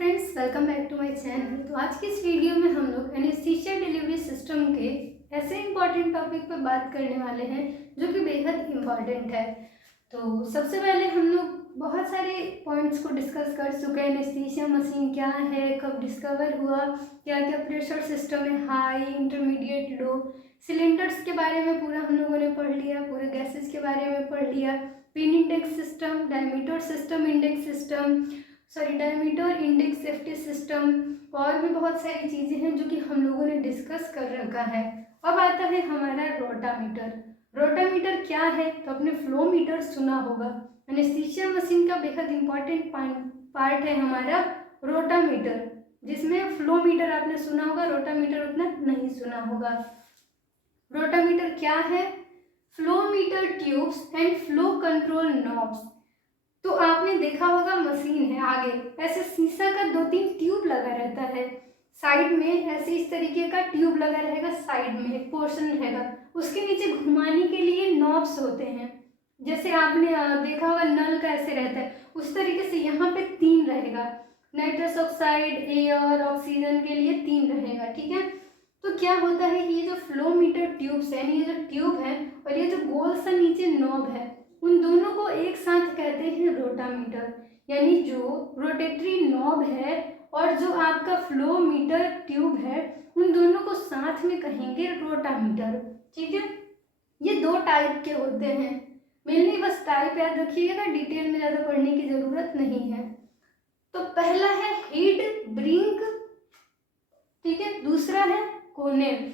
Friends, welcome back to my channel. तो आज की इस वीडियो में हम लोग एनेस्थीसिया डिलीवरी सिस्टम के ऐसे इंपॉर्टेंट टॉपिक पर बात करने वाले हैं जो कि बेहद इम्पॉर्टेंट है। तो सबसे पहले हम लोग बहुत सारे पॉइंट्स को डिस्कस कर चुके हैं। एनेस्थीसिया मशीन क्या है, कब डिस्कवर हुआ, क्या क्या प्रेशर सिस्टम है, हाई, इंटरमीडिएट, लो, सिलेंडर्स के बारे में पूरा हम लोगों ने पढ़ लिया, पूरे गैसेस के बारे में पढ़ लिया, pin index system, diameter system index system, diameter index safety system, और भी बहुत सारी चीज़ें हैं जो कि हम लोगों ने डिस्कस कर रखा है। अब आता है हमारा रोटामीटर। रोटामीटर क्या है? तो आपने फ्लो मीटर सुना होगा। एनेस्थीसिया मशीन का बेहद इंपॉर्टेंट पार्ट है हमारा रोटामीटर, जिसमें फ्लो मीटर आपने सुना होगा, रोटामीटर उतना नहीं सुना होगा। रोटामीटर क्या है? Flow meter tubes and flow control knobs. तो आपने देखा होगा मशीन है, आगे ऐसे शीशा का 2-3 ट्यूब लगा रहता है, साइड में ऐसे इस तरीके का ट्यूब लगा रहेगा, साइड में एक पोर्शन रहेगा, उसके नीचे घुमाने के लिए नॉब्स होते हैं। जैसे आपने देखा होगा नल का ऐसे रहता है, उस तरीके से यहाँ पे 3 रहेगा, नाइट्रस ऑक्साइड, एयर, ऑक्सीजन के लिए 3 रहेगा। ठीक है, तो क्या होता है, ये जो फ्लो मीटर ट्यूब्स है, ये जो ट्यूब है और ये जो गोल सा नीचे नॉब है, उन दोनों को एक साथ कहते हैं रोटामीटर। यानी जो रोटेटरी नॉब है और जो आपका फ्लो मीटर ट्यूब है, उन दोनों को साथ में कहेंगे रोटामीटर। ठीक है, ये 2 टाइप के होते हैं। मेनली बस टाइप याद रखिएगा, डिटेल में ज़्यादा पढ़ने की ज़रूरत नहीं है। तो पहला है हीट ब्रिंक, ठीक है, दूसरा है कोनेल।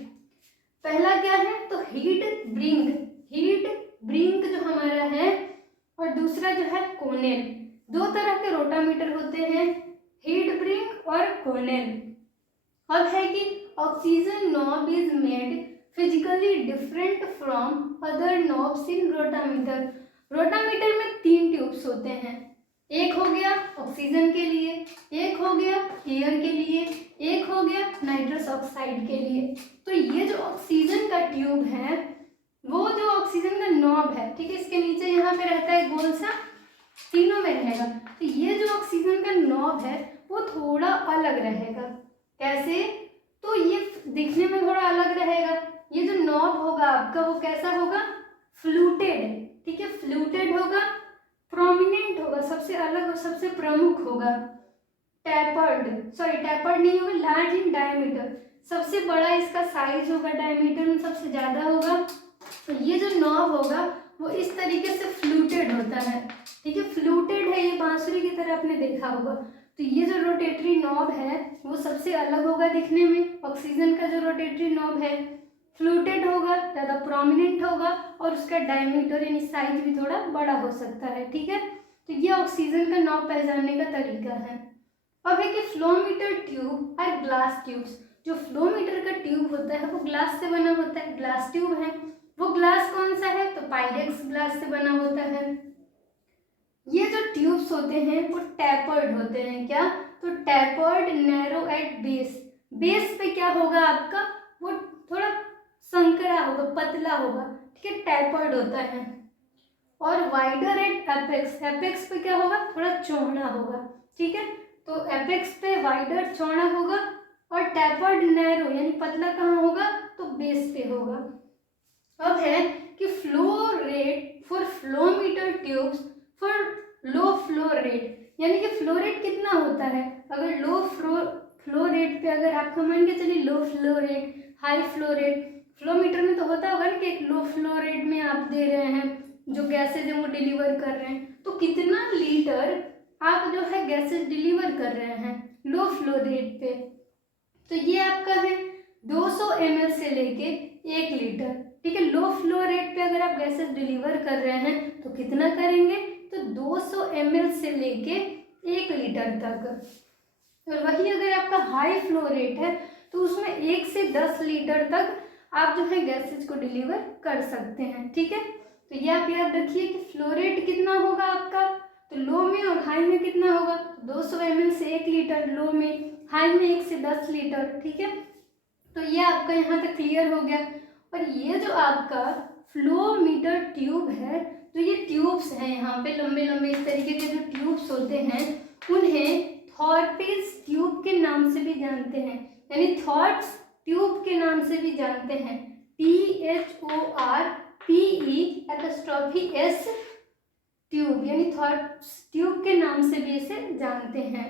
पहला क्या है? तो हीट ब्रिंक जो हमारा है, और दूसरा जो है कोनेल। 2 तरह के रोटामीटर होते हैं, हीट ब्रिंक और कोनेल। अब है कि oxygen knob is made physically different from other knobs in rotameter. Rotameter में 3 ट्यूब्स होते हैं, एक हो गया ऑक्सीजन के लिए, एक हो गया एयर के लिए, एक हो गया नाइट्रस ऑक्साइड के लिए। तो ये जो ऑक्सीजन का ट्यूब है, वो जो ऑक्सीजन का नॉब है, ठीक है, इसके नीचे यहाँ पे रहता है गोल सा, तीनों में रहेगा। तो ये जो ऑक्सीजन का नॉब है वो थोड़ा अलग रहेगा। कैसे? तो ये दिखने में थोड़ा अलग रहेगा। ये जो नॉब होगा आपका, वो कैसा होगा? फ्लूटेड। ठीक है, फ्लूटेड होगा, प्रोमिनेंट होगा, सबसे अलग और सबसे प्रमुख होगा। टैपर्ड नहीं होगा, लार्ज इन डायमीटर, सबसे बड़ा इसका साइज होगा, डायमीटर में सबसे ज्यादा होगा। तो ये जो नॉब होगा वो इस तरीके से फ्लूटेड होता है। ठीक है, फ्लूटेड है, ये बांसुरी की तरह आपने देखा होगा। तो ये जो रोटेटरी नॉब है वो सबसे अलग होगा दिखने में। ऑक्सीजन का जो रोटेटरी नॉब है फ्लूटेड होगा, ज़्यादा प्रोमिनेंट होगा, और उसका डायमीटर यानी साइज भी थोड़ा बड़ा हो सकता है। ठीक है, तो ये ऑक्सीजन का नॉब पहचानने का तरीका है। अब है कि फ्लोमीटर ट्यूब और ग्लास ट्यूब्स। जो फ्लोमीटर का ट्यूब होता है वो ग्लास से बना होता है, ग्लास ट्यूब है। वो ग्लास कौन सा है? तो पाइरेक्स ग्लास से बना होता है। ये जो ट्यूब्स होते हैं वो टैपर्ड होते हैं। क्या? तो tapered, narrow at base. Base पे क्या होगा आपका? वो थोड़ा संकरा होगा, पतला होगा। ठीक है, टैपर्ड होता है। और वाइडर एट एपेक्स। एपेक्स पे क्या होगा? थोड़ा चौड़ा होगा। ठीक है, तो एपेक्स पे वाइडर, चौड़ा होगा, और टैपर्ड, नैरो यानी पतला कहाँ होगा? तो बेस पे होगा। अब है कि flow rate for flowmeter tubes for low flow rate, यानी कि फ्लो रेट कितना होता है। अगर लो फ्लो रेट पे अगर आपको मान के चलिए low flow rate, high flow rate, flowmeter में तो होता होगा ना कि एक लो फ्लो रेट में आप दे रहे हैं जो गैसेज है वो डिलीवर कर रहे हैं, तो कितना लीटर आप जो है गैसेज डिलीवर कर रहे हैं लो फ्लो रेट पे। तो ये आपका है 200 ml से लेके 1 लीटर। ठीक है, लो फ्लो रेट पे अगर आप गैसेस डिलीवर कर रहे हैं तो कितना करेंगे? तो 200 ml से लेके 1 लीटर तक। और वही अगर आपका हाई फ्लो रेट है तो उसमें 1 से 10 लीटर तक आप जो है गैसेज को डिलीवर कर सकते हैं। ठीक है, तो ये आप याद रखिए कि फ्लो रेट कितना होगा आपका, तो लो में और हाई में कितना होगा? 200 ml से 1 लीटर लो में, हाई में 1 से 10 लीटर। ठीक है, तो ये आपका यहाँ तक क्लियर हो गया। और ये जो आपका फ्लो मीटर ट्यूब है, जो ये ट्यूब्स हैं यहाँ पे लंबे लंबे इस तरीके के जो ट्यूब्स होते हैं, उन्हें थॉर्पिस नाम से भी जानते हैं, यानी थॉट्स ट्यूब के नाम से भी जानते हैं, THORPE ट्यूब, यानी थॉट्स ट्यूब के नाम से भी इसे जानते हैं।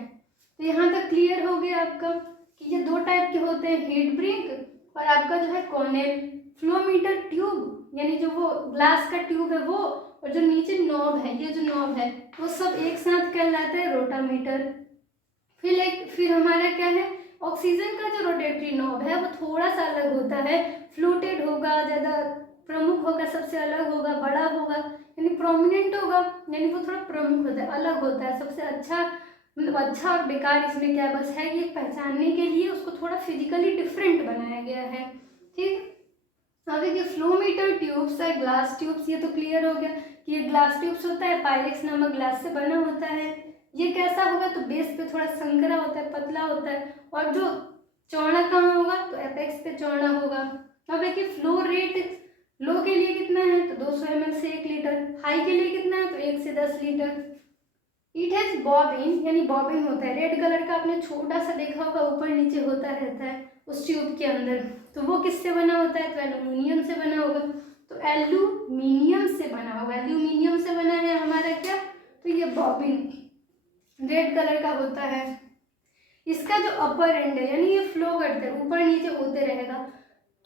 तो यहाँ तक क्लियर हो गया आपका कि ये दो टाइप के होते हैं, हेड ब्रिंक और आपका जो है कॉर्नेल। फ्लोमीटर ट्यूब यानी जो वो ग्लास का ट्यूब है वो, और जो नीचे नॉब है, ये जो नॉब है वो सब एक साथ कहलाता है रोटामीटर। फिर हमारा क्या है, ऑक्सीजन का जो रोटेटरी नॉब है वो थोड़ा सा अलग होता है, फ्लूटेड होगा, ज़्यादा प्रमुख होगा, सबसे अलग होगा, बड़ा होगा, यानी प्रोमिनेंट होगा, यानी वो थोड़ा प्रमुख होता है, अलग होता है। सबसे अच्छा मतलब अच्छा और बेकार इसमें क्या बस है, ये पहचानने के लिए उसको थोड़ा फिजिकली डिफरेंट बनाया गया है। ठीक, अब देखिए फ्लोमीटर ट्यूब्स है, ग्लास ट्यूब्स, ये तो क्लियर हो गया कि ये ग्लास ट्यूब्स होता है, पायरेक्स नामक ग्लास से बना होता है। ये कैसा होगा, तो बेस पे थोड़ा संकरा होता है, पतला होता है, और जो चौड़ा कहाँ होगा, तो एपेक्स पे चौड़ा होगा। अब देखिए फ्लो रेट लो के लिए कितना है, तो 200 ml से 1 लीटर, हाई के लिए कितना है, तो 1 से 10 लीटर। इट हैज बॉबिन, यानी बॉबिन होता है रेड कलर का, आपने छोटा सा देखा होगा, ऊपर नीचे होता रहता है उस ट्यूब के अंदर, तो वो किससे बना होता है, तो एल्यूमिनियम से बना होगा। तो एल्यूमिनियम से बना होगा, एल्यूमिनियम से बना है हमारा क्या, तो ये बॉबिन रेड कलर का होता है। इसका जो अपर एंड है, यानी ये फ्लो करते हैं, ऊपर नीचे होते रहेगा,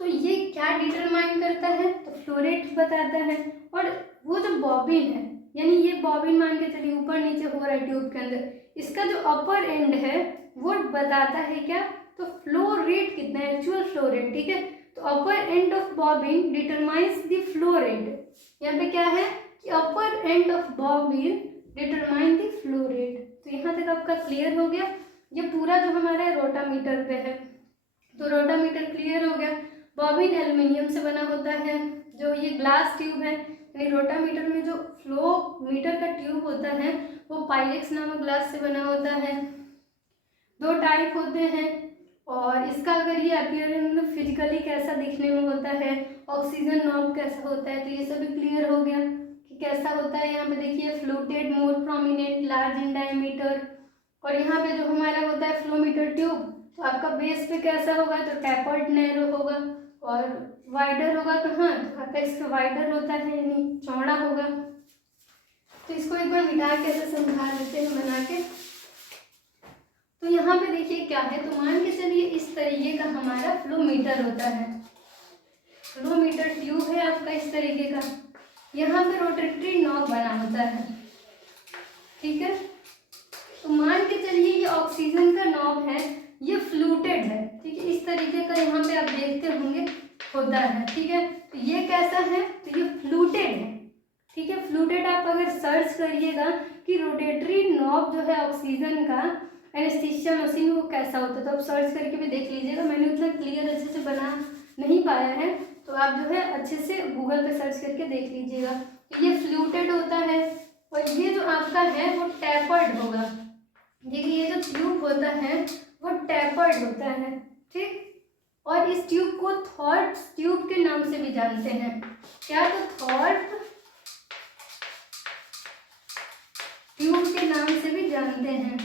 तो ये क्या डिटरमाइन करता है, तो फ्लो रेट बताता है। और वो जो बॉबिन है, यानी ये बॉबिन मान के चलिए ऊपर नीचे हो रहा है ट्यूब के अंदर, इसका जो अपर एंड है वो बताता है क्या, तो फ्लो रेट कितना है, एक्चुअल फ्लो रेट। ठीक है, तो upper end of bobbin determines the flow rate. यहाँ पे क्या है कि upper end of bobbin determine the flow rate. तो यहाँ तक आपका क्लियर हो गया। ये पूरा जो हमारा रोटामीटर पे है, तो रोटामीटर क्लियर हो गया। बॉबिन एल्युमिनियम से बना होता है। जो ये ग्लास ट्यूब है, यानी रोटामीटर में जो फ्लो मीटर का ट्यूब होता है वो पाइरेक्स नामक ग्लास से बना होता है। दो टाइप होते हैं, और इसका अगर ये अपीयरेंस फिजिकली कैसा दिखने में होता है, ऑक्सीजन नॉब कैसा होता है, तो ये सभी क्लियर हो गया कि कैसा होता है। यहाँ पे देखिए fluted, more prominent, large in diameter. और यहाँ पे जो हमारा होता है फ्लोमीटर ट्यूब, तो आपका बेस पे कैसा होगा, तो टैपर्ड नैरो होगा, और वाइडर होगा कहाँ, तो अपेक्स पे वाइडर होता है, यानी चौड़ा होगा। तो इसको एक बार मिटा के ऐसे समझा देते हैं बना के। तो यहाँ पे देखिए क्या है, तो मान के चलिए इस तरीके का हमारा फ्लोमीटर होता है, फ्लोमीटर ट्यूब है आपका इस तरीके का। यहाँ पे रोटेटरी नॉब बना होता है। ठीक है, तो मान के चलिए ये ऑक्सीजन का नॉब है, ये फ्लूटेड है। ठीक है, इस तरीके का यहाँ पे आप देखते होंगे होता है। ठीक है, तो ये कैसा है, तो ये फ्लूटेड है। ठीक है, फ्लूटेड आप अगर सर्च करिएगा कि रोटेटरी नॉब जो है ऑक्सीजन का एनेस्थीसिया मशीन वो कैसा होता है, तो आप सर्च करके भी देख लीजिएगा। मैंने उतना क्लियर अच्छे से बना नहीं पाया है, तो आप जो है अच्छे से गूगल पे सर्च करके देख लीजिएगा। ये फ्लूटेड होता है, और ये जो आपका है वो टैपर्ड होगा। देखिए ये जो ट्यूब होता है वो टैपर्ड होता है। ठीक, और इस ट्यूब को थॉर्प ट्यूब के नाम से भी जानते हैं। क्या, तो थॉर्प ट्यूब के नाम से भी जानते हैं।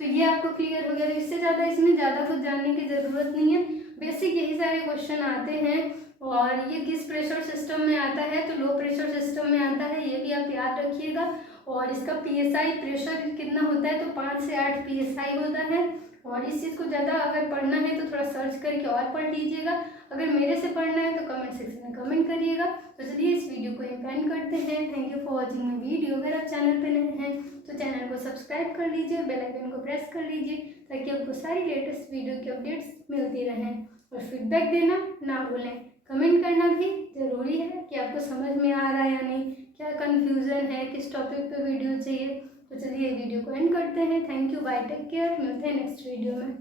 तो ये आपको क्लियर हो गया। इससे ज़्यादा इसमें ज़्यादा कुछ जानने की ज़रूरत नहीं है, बेसिक यही सारे क्वेश्चन आते हैं। और ये किस प्रेशर सिस्टम में आता है, तो लो प्रेशर सिस्टम में आता है, ये भी आप याद रखिएगा। और इसका PSI प्रेशर कितना होता है, तो 5 से 8 PSI होता है। और इस चीज़ को ज़्यादा अगर पढ़ना है तो थोड़ा सर्च करके और पढ़ लीजिएगा। अगर मेरे से पढ़ना है तो कमेंट सेक्शन में कमेंट करिएगा। तो चलिए इस वीडियो को एंड करते हैं। Thank you for watching my video. अगर आप चैनल पे नए हैं तो चैनल को सब्सक्राइब कर लीजिए, बेल आइकन को प्रेस कर लीजिए, ताकि आपको सारी लेटेस्ट वीडियो की अपडेट्स मिलती रहें। और फीडबैक देना ना भूलें, कमेंट करना भी ज़रूरी है कि आपको समझ में आ रहा है या नहीं, क्या कन्फ्यूज़न है, किस टॉपिक पे वीडियो चाहिए। तो चलिए वीडियो को एंड करते हैं। Thank you, bye, take care, मिलते हैं नेक्स्ट वीडियो में।